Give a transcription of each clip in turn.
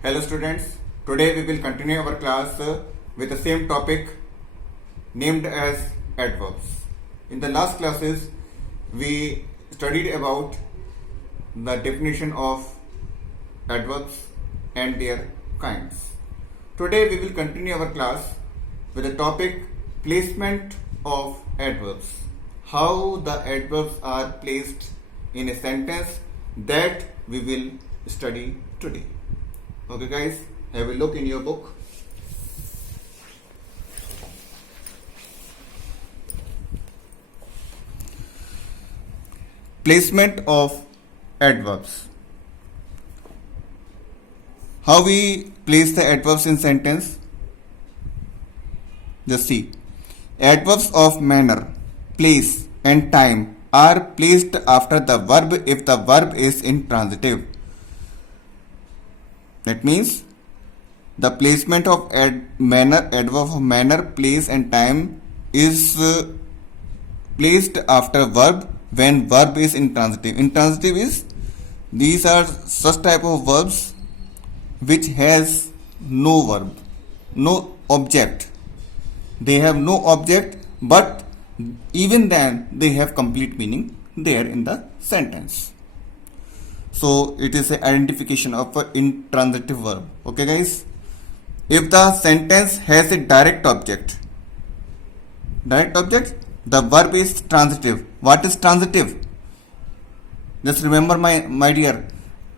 Hello students, today we will continue our class with the same topic named as adverbs. In the last classes we studied about the definition of adverbs and their kinds. Today we will continue our class with the topic placement of adverbs. How the adverbs are placed in a sentence, that we will study today. Okay guys, have a look in your book. Placement of adverbs. How we place the adverbs in sentence? Just see. Adverbs of manner, place and time are placed after the verb if the verb is intransitive. That means the placement of adverb of manner, place and time is placed after verb when verb is intransitive. Intransitive is, these are such type of verbs which has no verb, no object. They have no object, but even then they have complete meaning there in the sentence. So it is an identification of an intransitive verb. Okay guys, if the sentence has a direct object, the verb is transitive. What is transitive? Just remember my dear,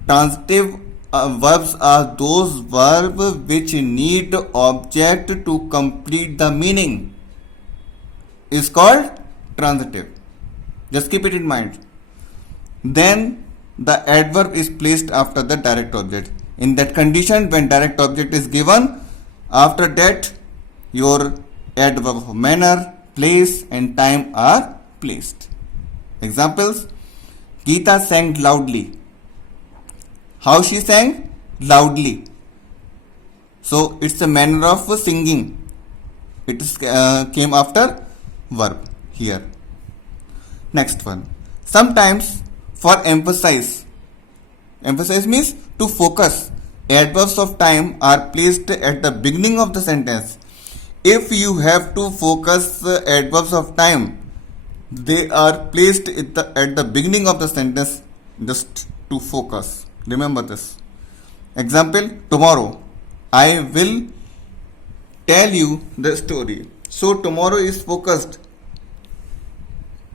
transitive verbs are those verbs which need object to complete the meaning. Is called transitive. Just keep it in mind. Then the adverb is placed after the direct object. In that condition, when direct object is given, after that your adverb of manner, place and time are placed. Examples: Geeta sang loudly. How she sang? Loudly. So it's a manner of singing. It is came after verb here. Next one. Sometimes for emphasize means to focus, adverbs of time are placed at the beginning of the sentence. If you have to focus adverbs of time, they are placed at the beginning of the sentence just to focus. Remember this. Example: tomorrow I will tell you the story. So tomorrow is focused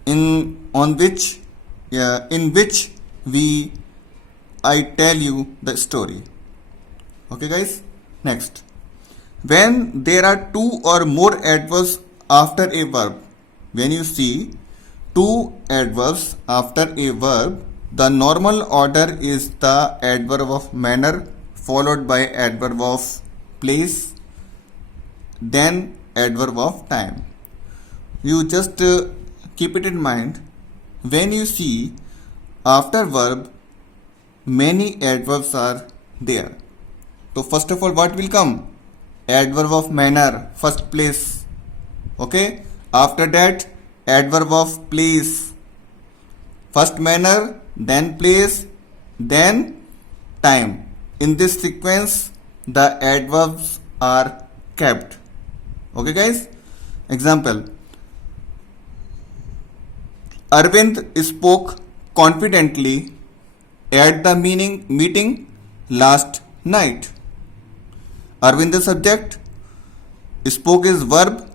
in which I tell you the story. Okay guys. Next, when there are two or more adverbs after a verb, when you see two adverbs after a verb, the normal order is the adverb of manner followed by adverb of place, then adverb of time. You just keep it in mind. When you see after verb many adverbs are there, so first of all what will come? Adverb of manner, first place. Okay, after that adverb of place, first manner, then place, then time. In this sequence the adverbs are kept. Okay guys. Example: Arvind spoke confidently at the meeting last night. Arvind is subject, spoke is verb,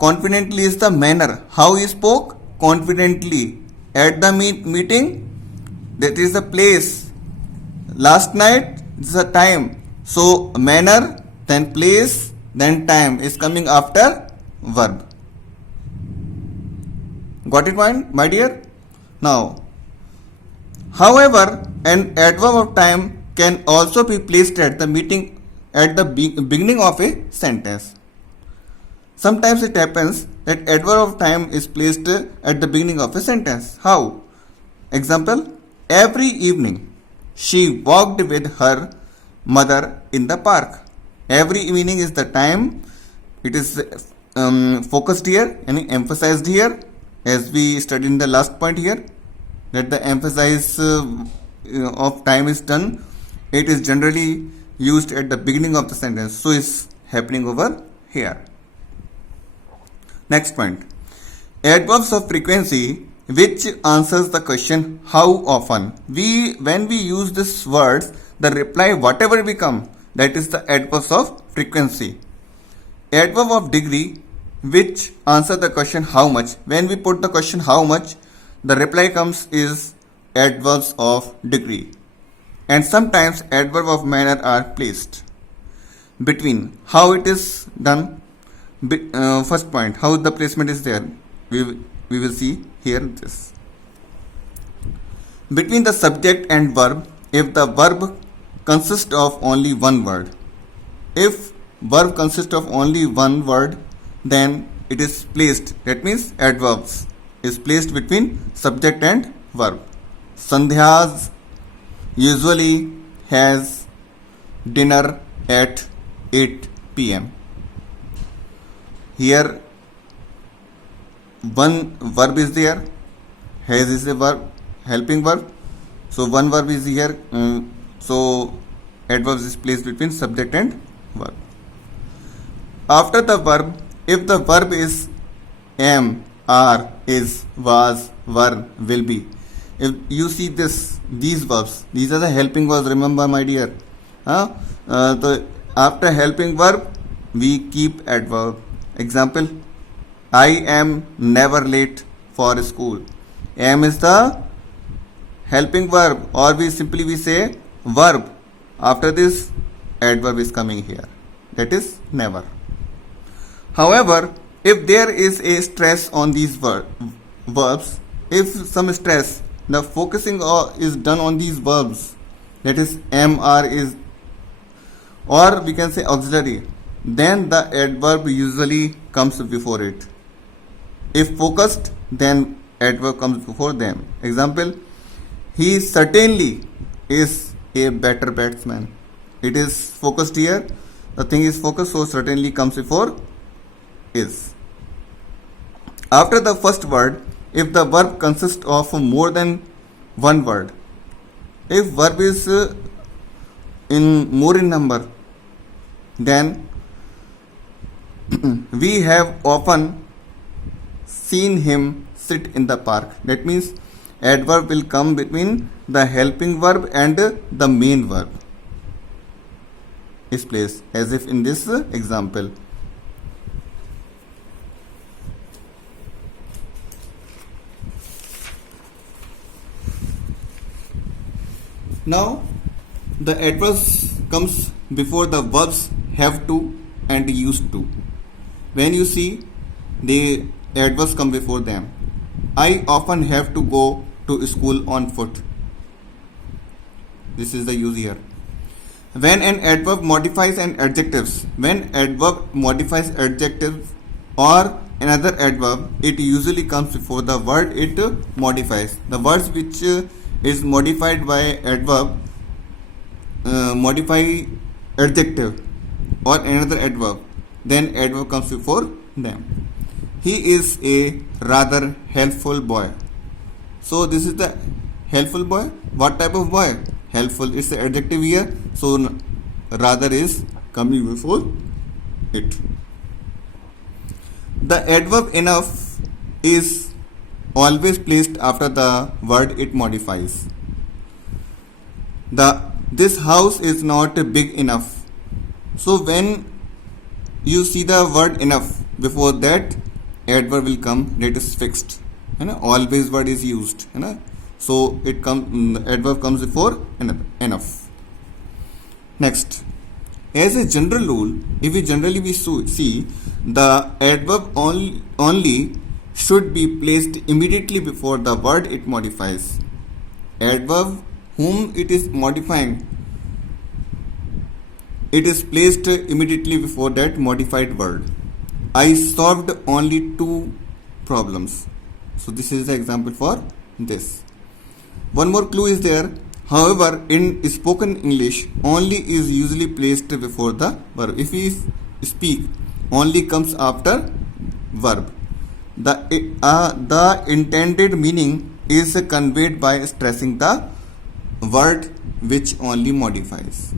confidently is the manner. How he spoke? Confidently. At the meeting, that is the place. Last night is the time. So manner, then place, then time is coming after verb. Got it, my dear? Now, however, an adverb of time can also be placed at the beginning of a sentence. Sometimes it happens that adverb of time is placed at the beginning of a sentence. How? Example: every evening she walked with her mother in the park. Every evening is the time. It is focused here and emphasized here, as we studied in the last point here, that the emphasis of time is done. It is generally used at the beginning of the sentence. So is happening over here. Next point. Adverbs of frequency which answers the question how often. When we use this words, the reply whatever we come, that is the adverbs of frequency. Adverb of degree which answer the question how much. When we put the question how much, the reply comes is adverbs of degree. And sometimes adverb of manner are placed between. How it is done? First point, how the placement is there. We will see here this. Between the subject and verb, if the verb consists of only one word. If verb consists of only one word, then it is placed. That means adverbs is placed between subject and verb. Sandhya's usually has dinner at 8 p.m. Here one verb is there. Has is a verb, helping verb. So one verb is here. So adverbs is placed between subject and verb. After the verb, if the verb is am, are, is, was, were, will be. If you see these verbs, these are the helping verbs. Remember, my dear. After helping verb, we keep adverb. Example: I am never late for school. Am is the helping verb, or we say verb. After this, adverb is coming here. That is never. However, if there is a stress on these verbs, if some stress, the focusing is done on these verbs, that is am, are, is, or we can say auxiliary, then the adverb usually comes before it. If focused, then adverb comes before them. Example: he certainly is a better batsman. It is focused here. The thing is focused, so certainly comes before is. After the first word, if the verb consists of more than one word, if verb is more in number, then we have often seen him sit in the park. That means adverb will come between the helping verb and the main verb is placed, as if in this example. Now the adverbs comes before the verbs have to and used to. When you see the adverbs come before them, I often have to go to school on foot. This is the use here. When an adverb modifies an adjective, when adverb modifies adjective or another adverb, it usually comes before the word it modifies. The words which is modified by adverb modify adjective or another adverb, then adverb comes before them. He is a rather helpful boy. So this is the helpful boy. What type of boy? Helpful. It's the adjective here. So rather is coming before it. The adverb enough is always placed after the word it modifies. This house is not big enough. So when you see the word enough, before that adverb will come, that is fixed. Always word is used. So adverb comes before enough. Next, as a general rule, if we generally see, the adverb only should be placed immediately before the word it modifies. Adverb whom it is modifying, it is placed immediately before that modified word. I solved only 2 problems. So this is the example for this. One more clue is there. However, in spoken English, only is usually placed before the verb. If we speak, only comes after verb. The intended meaning is conveyed by stressing the word which only modifies.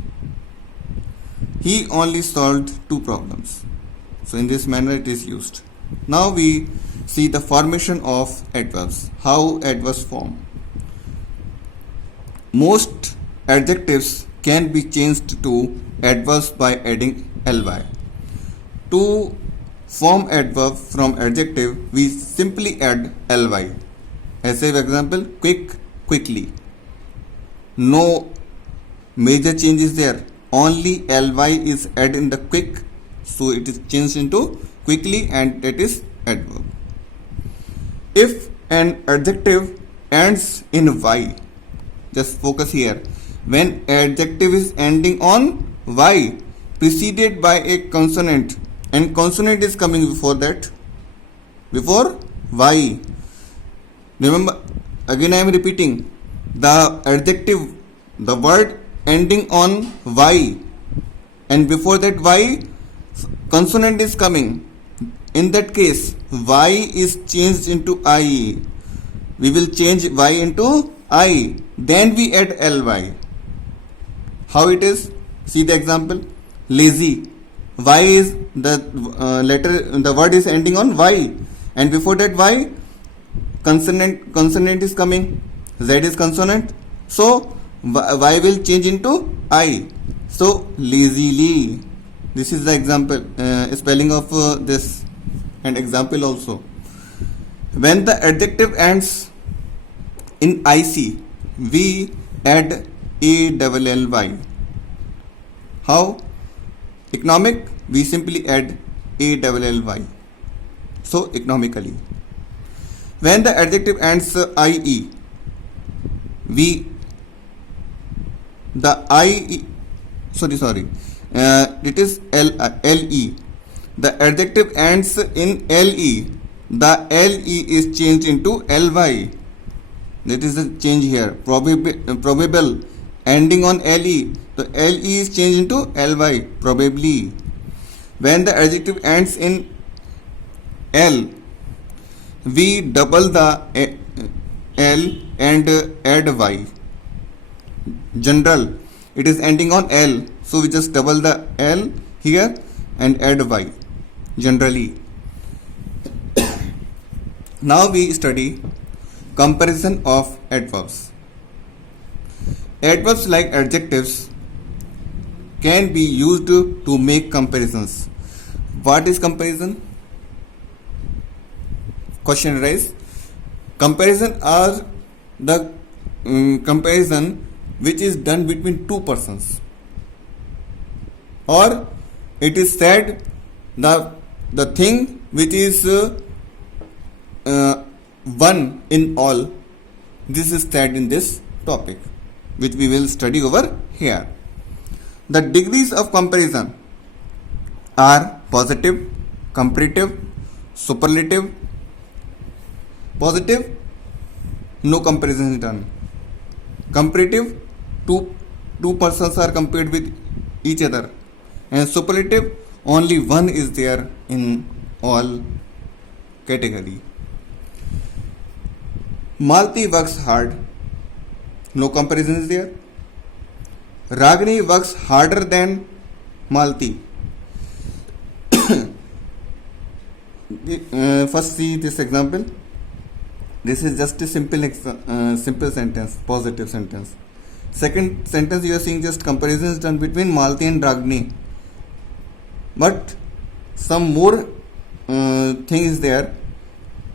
He only solved 2 problems. So in this manner it is used. Now we see the formation of adverbs. How adverbs form. Most adjectives can be changed to adverbs by adding ly. To form adverb from adjective, we simply add ly. As for example, quick, quickly. No major change is there. Only ly is added in the quick, so it is changed into quickly, and that is adverb. If an adjective ends in y, just focus here. When adjective is ending on y preceded by a consonant, and consonant is coming before that, before y. Remember, again I am repeating, the adjective, the word ending on y, and before that y consonant is coming. In that case, y is changed into I. We will change y into I. Then we add ly. How it is? See the example. Lazy. Y is the letter. The word is ending on y, and before that y consonant is coming. Z is consonant. So y will change into I. So lazily. This is the example, spelling of this, and example also. When the adjective ends in IC, we add ALLY. How? Economic, we simply add ALLY. So economically. When the adjective ends IE, it is LE. The adjective ends in LE. The LE is changed into LY. That is the change here. Probable ending on LE. The LE is changed into LY. Probably. When the adjective ends in L, we double the L and add Y. General, it is ending on L, so we just double the L here and add Y. Generally. Now we study comparison of adverbs. Adverbs like adjectives can be used to make comparisons. What is comparison? Question arises. Comparison are the comparison which is done between two persons, or it is said the thing which is one in all. This is said in this topic, which we will study over here. The degrees of comparison are positive, comparative, superlative. Positive, no comparison is done. Comparative, two persons are compared with each other, and superlative, only one is there in all category. Malti works hard, no comparison is there. Ragini works harder than Malti. First see this example. This is just a simple sentence, positive sentence. Second sentence, you are seeing just comparisons done between Malti and Ragini. But some more thing is there.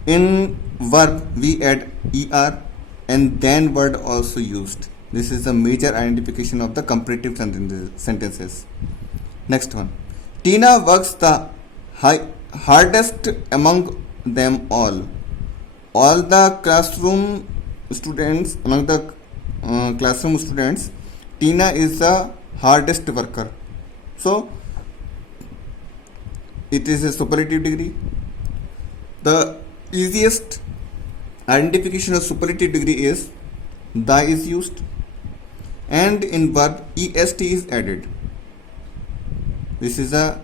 In verb, we add er and then word also used. This is a major identification of the comparative sentences. Next one. Tina works the hardest among them all. All the classroom students, among the classroom students, Tina is the hardest worker. So, it is a superlative degree. The easiest identification of superlative degree is the is used, and in verb est is added. This is the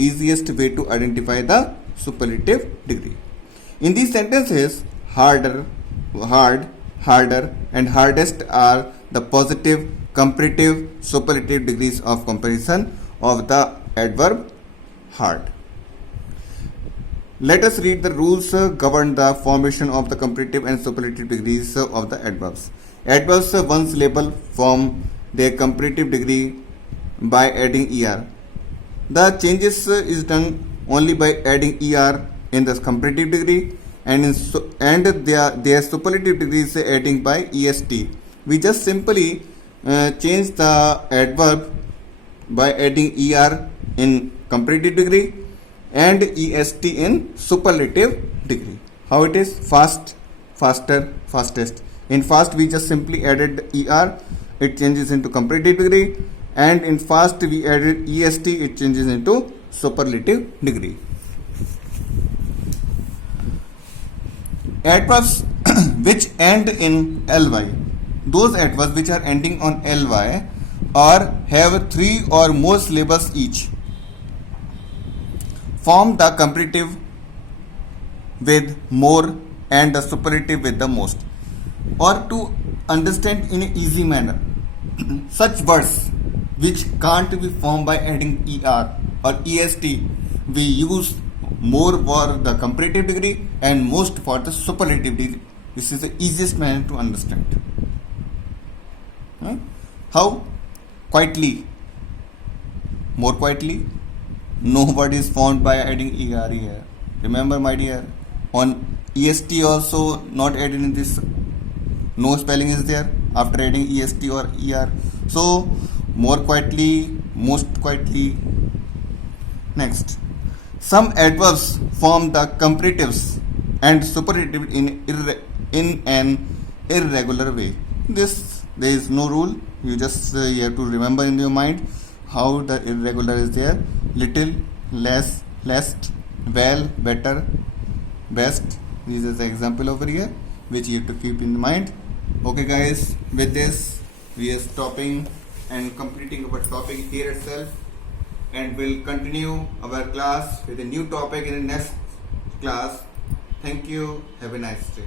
easiest way to identify the superlative degree. In these sentences, harder, hard, harder and hardest are the positive, comparative, superlative degrees of comparison of the adverb hard. Let us read the rules govern the formation of the comparative and superlative degrees of the adverbs. Adverbs once label form their comparative degree by adding er. The changes is done only by adding er in the comparative degree and their superlative degree is adding by est. We just simply change the adverb by adding er in comparative degree and est in superlative degree. How it is? Fast, faster, fastest. In fast we just simply added er, it changes into comparative degree, and in fast we added est, it changes into superlative degree. Adverbs which end in ly. Those adverbs which are ending on ly or have 3 or more syllables each form the comparative with more and the superlative with the most. Or to understand in an easy manner, such words which can't be formed by adding er or est, we use more for the comparative degree and most for the superlative degree. This is the easiest manner to understand. How? Quietly. More quietly. No word is formed by adding er here. Remember, my dear, on est also not added in this. No spelling is there after adding est or er. So, more quietly, most quietly. Next. Some adverbs form the comparatives and superlative in an irregular way. This, there is no rule. You just you have to remember in your mind how the irregular is there. Little, less, less, well, better, best. This is the example over here which you have to keep in mind. Okay guys, with this we are stopping and completing our topic here itself, and we'll continue our class with a new topic in the next class. Thank you. Have a nice day.